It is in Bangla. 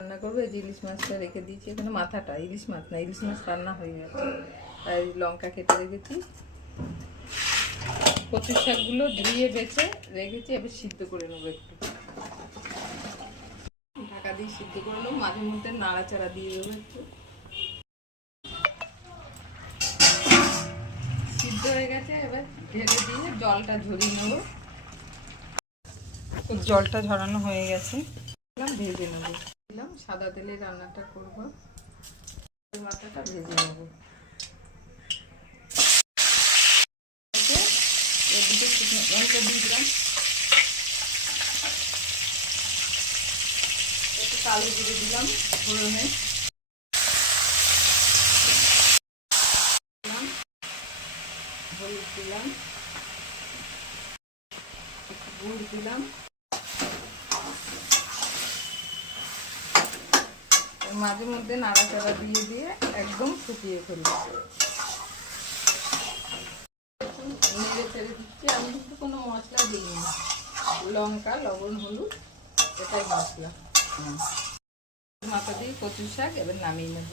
রান্না করবো। এই যে ইলিশ মাছটা রেখে দিয়েছি এখানে, মাথাটা, ইলিশ মাছ না, ইলিশ মাছ রান্না হয়ে গেছে। আর লঙ্কা কেটে রেখেছি, কচুর শাকগুলো ধুয়ে বেছে রেখেছি, এবার সিদ্ধ করে নেবো একটু, ঢাকা দিয়ে সিদ্ধ করে নেবো, মাঝে মধ্যে নাড়াচাড়া দিয়ে দেবো একটু। সিদ্ধ হয়ে গেছে, এবার ঢেলে দিয়ে জলটা ঝরিয়ে নেবো। জলটা ঝরানো হয়ে গেছে, ভেজে নেবো। দিলাম সাদা তেলে রান্নাটা করবো, মাথাটা ভেজে নেবো। দুটো শুকনো লঙ্কা দিয়ে দিলাম, একটু কালো জিরে দিলাম ফোড়নে, হলুদ দিলাম, একটু গুড় দিলাম, মাঝে মধ্যে নাড়াচাড়া দিয়ে দিয়ে একদম ফুটিয়ে ফেলবো। নেড়ে ছেড়ে দিচ্ছি, আমি কিন্তু কোনো মশলা দিইনি, লঙ্কা, লবণ, হলুদ, এটাই মশলা। মাথা দিয়ে কচু শাক এবার নামিয়ে নেব।